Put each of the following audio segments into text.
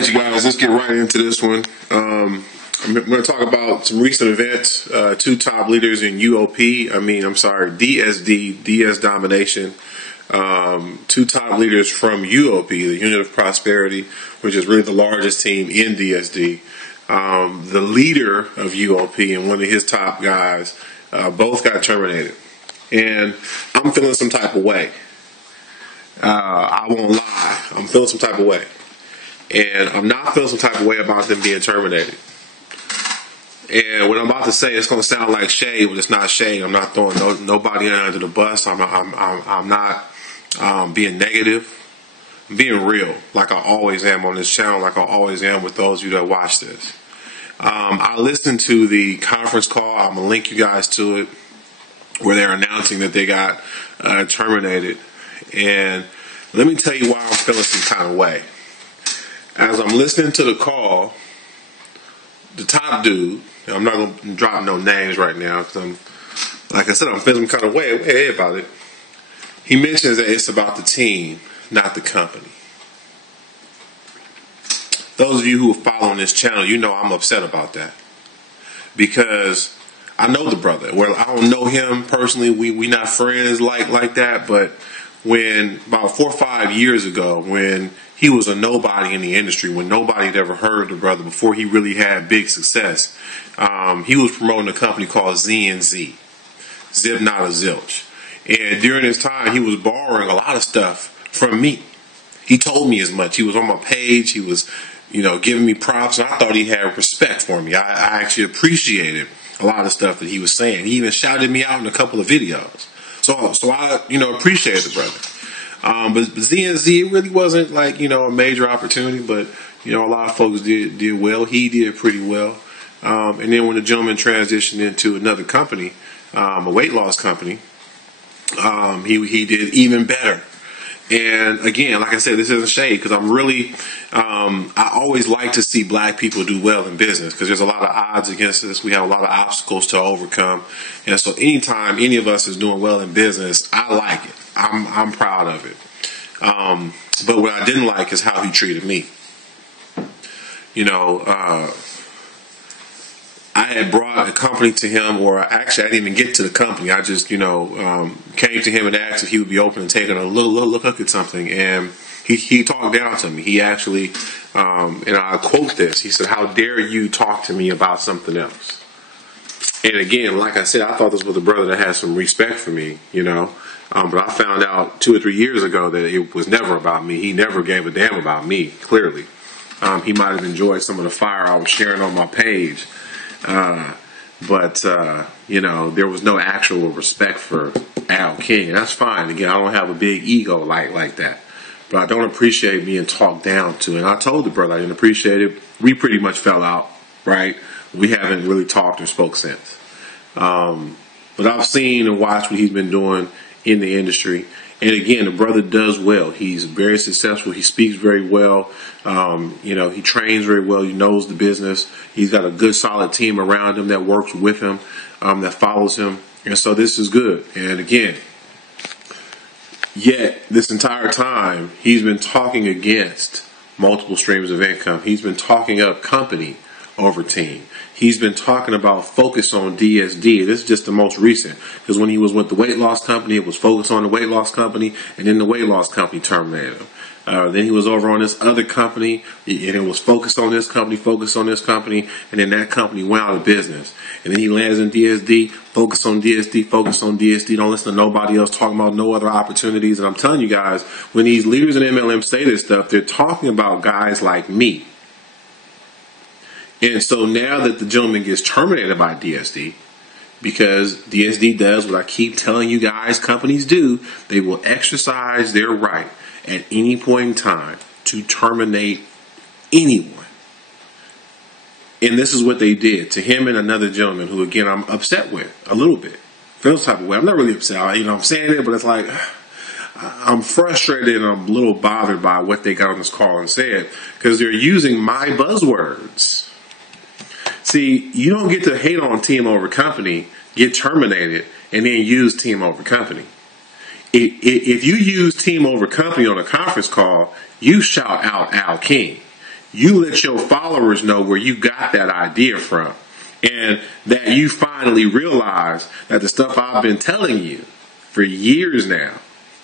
right, you guys, let's get right into this one. I'm going to talk about some recent events. Two top leaders in DSD, DS Domination. Two top leaders from UOP, the Unit of Prosperity, which is really the largest team in DSD. The leader of UOP and one of his top guys both got terminated. And I'm feeling some type of way. I won't lie. I'm feeling some type of way. And I'm not feeling some type of way about them being terminated. And what I'm about to say, it's going to sound like shade, but it's not shade. I'm not throwing nobody under the bus. I'm not being negative. I'm being real, like I always am on this channel, like I always am with those of you that watch this. I listened to the conference call. I'm going to link you guys to it, where they're announcing that they got terminated. And let me tell you why I'm feeling some kind of way. As I'm listening to the call, the top dude, I'm not going to drop no names right now because like I said, I'm feeling some kind of way about it. He mentions that it's about the team, not the company. Those of you who are following this channel, you know I'm upset about that. Because I know the brother. Well, I don't know him personally. We not friends like that. But when about 4 or 5 years ago, when he was a nobody in the industry, when nobody had ever heard of the brother before he really had big success, he was promoting a company called Z&Z, Zip Not a Zilch. And during this time, he was borrowing a lot of stuff from me. He told me as much. He was on my page. He was, giving me props. And I thought he had respect for me. I actually appreciated a lot of stuff that he was saying. He even shouted me out in a couple of videos. So I, appreciated the brother. But Z&Z, it really wasn't like, a major opportunity, but, a lot of folks did well. He did pretty well. And then when the gentleman transitioned into another company, a weight loss company, he did even better. And again, like I said, this isn't shade because I'm really, I always like to see black people do well in business because there's a lot of odds against us. We have a lot of obstacles to overcome. And so anytime any of us is doing well in business, I like it. I'm proud of it. But what I didn't like is how he treated me. I had brought a company to him, or actually I didn't even get to the company. I just, came to him and asked if he would be open to taking a little look at something. And he talked down to me. He actually, and I quote this, he said, "How dare you talk to me about something else?" And again, like I said, I thought this was a brother that had some respect for me, but I found out 2 or 3 years ago that it was never about me. He never gave a damn about me, clearly. He might have enjoyed some of the fire I was sharing on my page. But there was no actual respect for Al King, and that's fine. Again, I don't have a big ego like that, but I don't appreciate being talked down to. And I told the brother I didn't appreciate it. We pretty much fell out, right? We haven't really talked or spoke since. But I've seen and watched what he's been doing in the industry. And again, the brother does well. He's very successful. He speaks very well. He trains very well. He knows the business. He's got a good, solid team around him that works with him, that follows him. And so this is good. And again, yet this entire time, he's been talking against multiple streams of income. He's been talking up company over team. He's been talking about focus on DSD. This is just the most recent. Because when he was with the weight loss company, it was focused on the weight loss company, and then the weight loss company terminated him. Then he was over on this other company, and it was focused on this company, and then that company went out of business. And then he lands in DSD, focus on DSD, don't listen to nobody else talking about no other opportunities. And I'm telling you guys, when these leaders in MLM say this stuff, they're talking about guys like me. And so now that the gentleman gets terminated by DSD, because DSD does what I keep telling you guys companies do, they will exercise their right at any point in time to terminate anyone. And this is what they did to him and another gentleman who, again, I'm upset with a little bit. Feels type of way. I'm not really upset. I'm saying it, but it's like I'm frustrated and I'm a little bothered by what they got on this call and said because they're using my buzzwords. See, you don't get to hate on team over company, get terminated, and then use team over company. If you use team over company on a conference call, you shout out Al King. you let your followers know where you got that idea from, and that you finally realize that the stuff I've been telling you for years now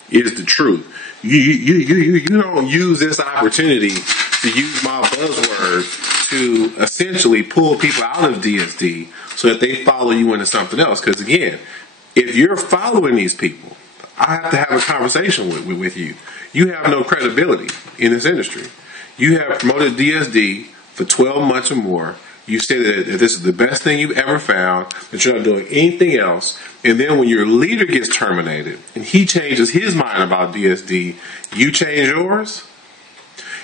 is the truth. You don't use this opportunity to use my buzzword to essentially pull people out of DSD so that they follow you into something else. Because again, if you're following these people, I have to have a conversation with you. You have no credibility in this industry. You have promoted DSD for 12 months or more. You say that this is the best thing you've ever found, that you're not doing anything else. And then when your leader gets terminated and he changes his mind about DSD, you change yours?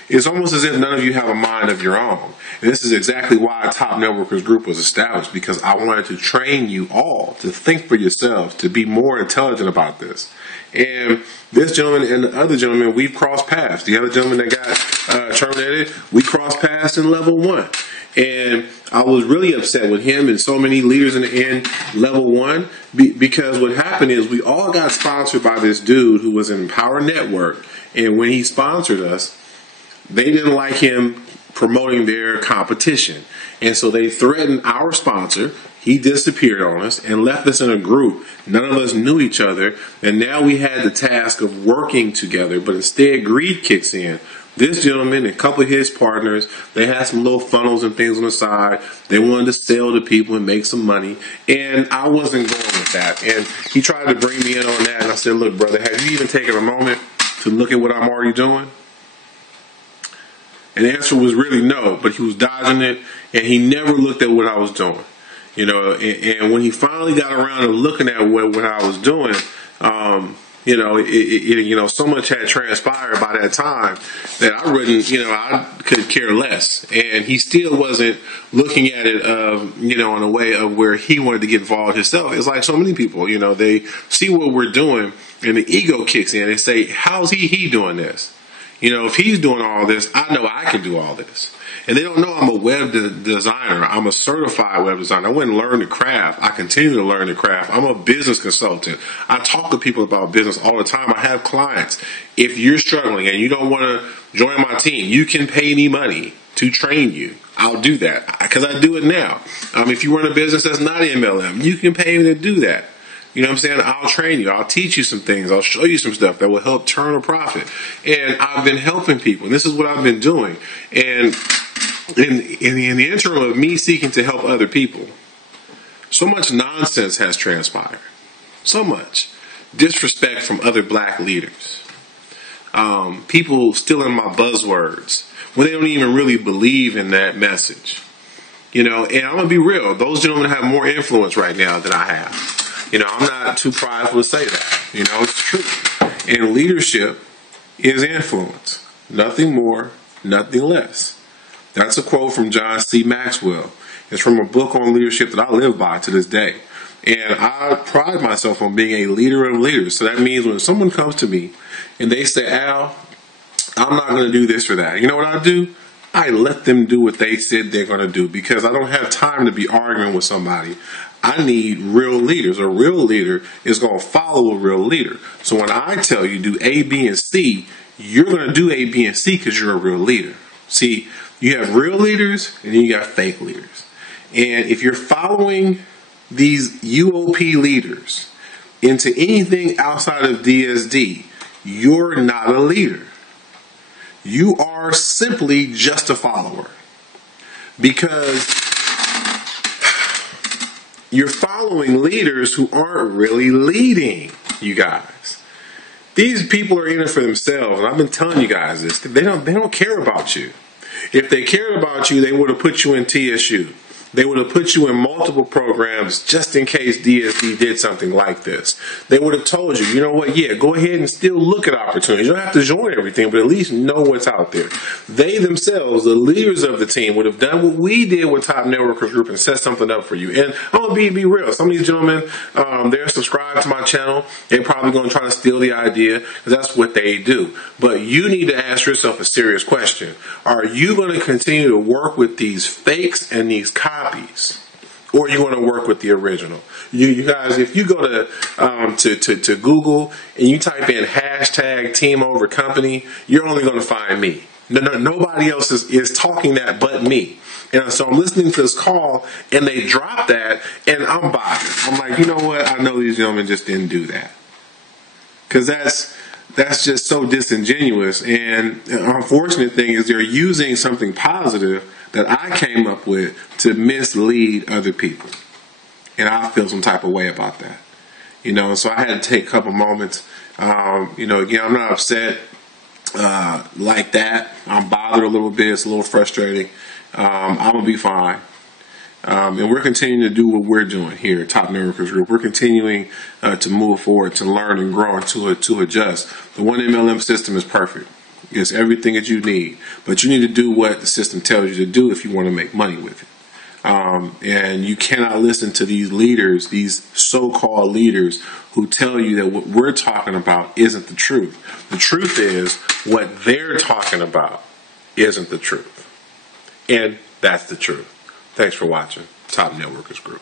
It's almost as if none of you have a mind of your own. And this is exactly why Top Networkers Group was established, because I wanted to train you all to think for yourselves, to be more intelligent about this. And this gentleman and the other gentleman, we've crossed paths. The other gentleman that got terminated, we crossed paths in level 1. And I was really upset with him and so many leaders in level 1 because what happened is we all got sponsored by this dude who was in Power Network. And when he sponsored us, they didn't like him promoting their competition. And so they threatened our sponsor. He disappeared on us and left us in a group. None of us knew each other. And now we had the task of working together. But instead, greed kicks in. This gentleman and a couple of his partners, they had some little funnels and things on the side. They wanted to sell to people and make some money. And I wasn't going with that. And he tried to bring me in on that. And I said, look, brother, have you even taken a moment to look at what I'm already doing? And the answer was really no, but he was dodging it, and he never looked at what I was doing. You know, and when he finally got around to looking at what I was doing, so much had transpired by that time that I could care less. And he still wasn't looking at it, in a way of where he wanted to get involved himself. It's like so many people, they see what we're doing and the ego kicks in and say, how's he doing this? If he's doing all this, I know I can do all this. And they don't know I'm a web designer. I'm a certified web designer. I went and learned the craft. I continue to learn the craft. I'm a business consultant. I talk to people about business all the time. I have clients. If you're struggling and you don't want to join my team, you can pay me money to train you. I'll do that because I do it now. If you run a business that's not MLM, you can pay me to do that. You know what I'm saying? I'll train you. I'll teach you some things. I'll show you some stuff that will help turn a profit. And I've been helping people. And this is what I've been doing. And in the interim of me seeking to help other people, so much nonsense has transpired. So much disrespect from other black leaders. People stealing my buzzwords when they don't even really believe in that message. And I'm going to be real. Those gentlemen have more influence right now than I have. I'm not too prideful to say that. It's true. And leadership is influence. Nothing more, nothing less. That's a quote from John C. Maxwell. It's from a book on leadership that I live by to this day. And I pride myself on being a leader of leaders. So that means when someone comes to me and they say, Al, I'm not going to do this or that. You know what I do? I let them do what they said they're going to do because I don't have time to be arguing with somebody. I need real leaders. A real leader is going to follow a real leader. So when I tell you do A, B, and C, you're going to do A, B, and C because you're a real leader. See, you have real leaders and then you got fake leaders. And if you're following these UOP leaders into anything outside of DSD, you're not a leader. You are simply just a follower. Because you're following leaders who aren't really leading you guys. These people are in it for themselves, and I've been telling you guys this. They don't care about you. If they cared about you, they would have put you in TSU. They would have put you in multiple programs just in case DSD did something like this. They would have told you, you know what, yeah, go ahead and still look at opportunities. You don't have to join everything, but at least know what's out there. They themselves, the leaders of the team, would have done what we did with Top Networkers Group and set something up for you. And I'm going to be real. Some of these gentlemen, they're subscribed to my channel. They're probably going to try to steal the idea because that's what they do. But you need to ask yourself a serious question. Are you going to continue to work with these fakes and these copies? Or you want to work with the original? You guys, if you go to Google and you type in hashtag team over company, you're only going to find me. Nobody else is talking that but me. And so I'm listening to this call, and they drop that, and I'm bothered. I'm like, you know what? I know these gentlemen just didn't do that, because that's just so disingenuous. And the unfortunate thing is they're using something positive that I came up with to mislead other people, and I feel some type of way about that. So I had to take a couple moments. Again, I'm not upset like that. I'm bothered a little bit. It's a little frustrating. I'm going to be fine. And we're continuing to do what we're doing here at Top Networkers Group. We're continuing to move forward, to learn and grow, and to adjust. The one MLM system is perfect. It's everything that you need. But you need to do what the system tells you to do if you want to make money with it. And you cannot listen to these leaders, these so-called leaders, who tell you that what we're talking about isn't the truth. The truth is what they're talking about isn't the truth. And that's the truth. Thanks for watching Top Networkers Group.